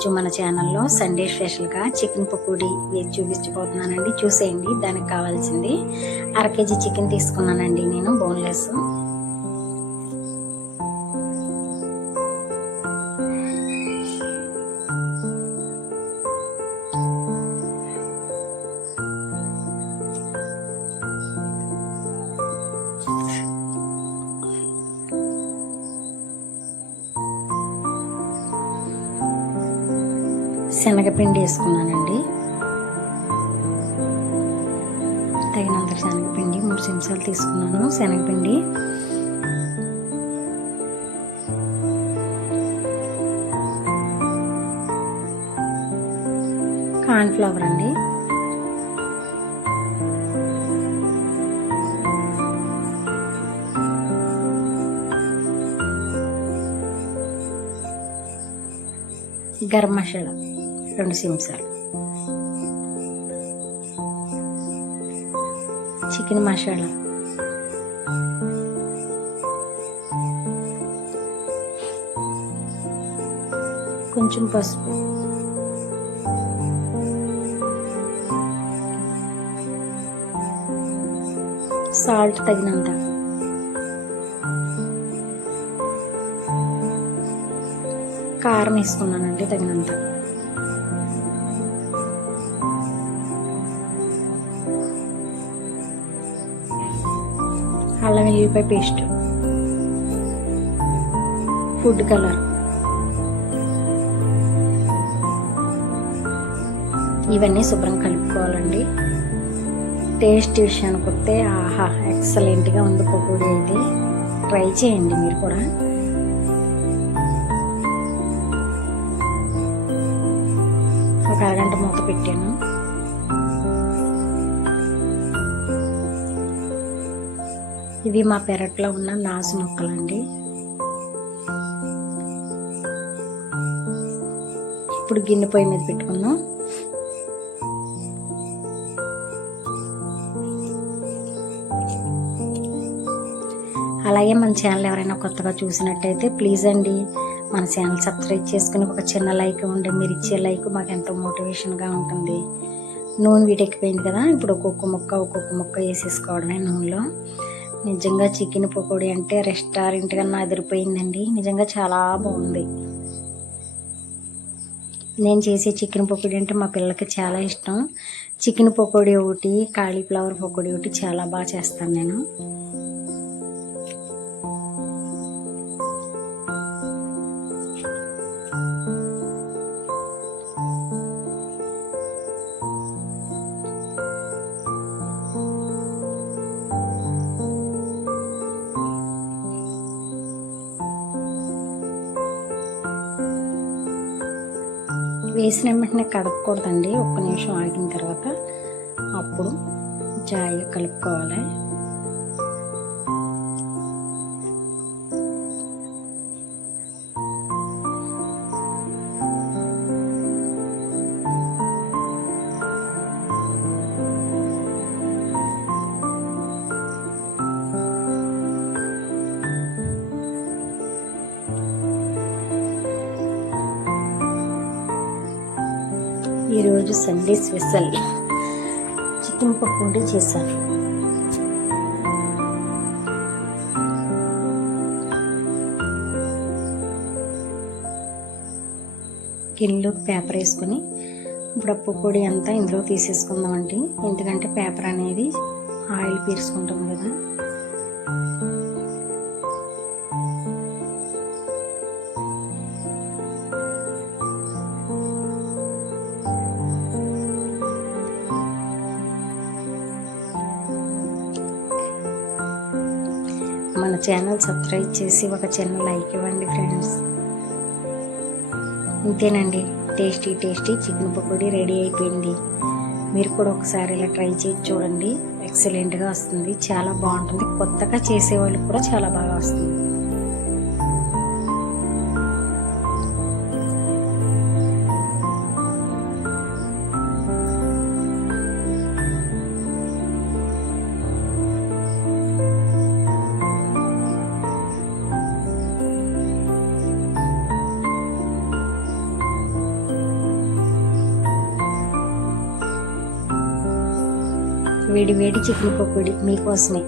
ఈరోజు మన ఛానల్లో సండే స్పెషల్గా చికెన్ పకోడీ వేసి చూపించబోతున్నానండి. చూసేయండి. దానికి కావాల్సింది 1/2 కేజీ చికెన్ తీసుకున్నానండి నేను, బోన్లెస్. శనగపిండి వేసుకున్నానండి, తగినంత శనగపిండి. 3 చెంచాలు తీసుకున్నాను శనగపిండి. కార్న్ఫ్లవర్ అండి, గరం మసాలా 2 చెంచాలు, చికెన్ మసాలా, కొంచెం పసుపు, సాల్ట్ తగినంత, కారం వేసుకున్నానండి తగినంత, అల్లం వెల్లుల్లిపాయ పేస్ట్, ఫుడ్ కలర్. ఇవన్నీ శుభ్రం కలుపుకోవాలండి. టేస్ట్ విషయానికి వస్తే ఆహా ఎక్సలెంట్గా ఉంది పకోడీ. అయితే ట్రై చేయండి మీరు కూడా. ఒక అరగంట మూత పెట్టాను. ఇవి మా పెరట్లో ఉన్న నాసు మొక్కలండి. ఇప్పుడు గిన్నె పొయ్యి మీద పెట్టుకుందాం. అలాగే మన ఛానల్ ఎవరైనా కొత్తగా చూసినట్టయితే ప్లీజ్ అండి మన ఛానల్ సబ్స్క్రైబ్ చేసుకుని ఒక చిన్న లైక్ ఉండి, మీరు ఇచ్చే లైక్ మాకు ఎంతో మోటివేషన్గా ఉంటుంది. నూనె వీటెక్కిపోయింది కదా, ఇప్పుడు ఒక్కొక్క ముక్క వేసేసుకోవడమే నూనెలో. నిజంగా చికెన్ పకోడీ అంటే రెస్టారెంట్ కన్నా అదిరిపోయిందండి. నిజంగా చాలా బాగుంది. నేను చేసే చికెన్ పకోడీ అంటే మా పిల్లలకి చాలా ఇష్టం. చికెన్ పకోడీ ఒకటి, కాలీఫ్లవర్ పకోడీ ఒకటి చాలా బాగా చేస్తాను నేను. వేసిన వెంటనే కడగకూడదండి. 1 నిమిషం ఆగిన తర్వాత అప్పుడు జాయిగా కలుపుకోవాలి. ఈరోజు సండే స్పెషల్ చికెన్ పకోడీ చేశాను. గిన్నెలో పేపర్ వేసుకొని ఇప్పుడు ఆ పకోడీ అంతా ఇందులో తీసేసుకుందామండి. ఎందుకంటే పేపర్ అనేది ఆయిల్ పీల్చుకుంటుంది కదా. మన ఛానల్ సబ్స్క్రైబ్ చేసి ఒక చిన్న లైక్ ఇవ్వండి ఫ్రెండ్స్. ఇంతేనండి, టేస్టీ చికెన్ పకోడీ రెడీ అయిపోయింది. మీరు కూడా ఒకసారి ఇలా ట్రై చేసి చూడండి. ఎక్సలెంట్గా వస్తుంది, చాలా బాగుంటుంది. కొత్తగా చేసేవాళ్ళకి కూడా చాలా బాగా వస్తుంది. వేడి వేడి చికెన్ పకోడీ మీకోసమే.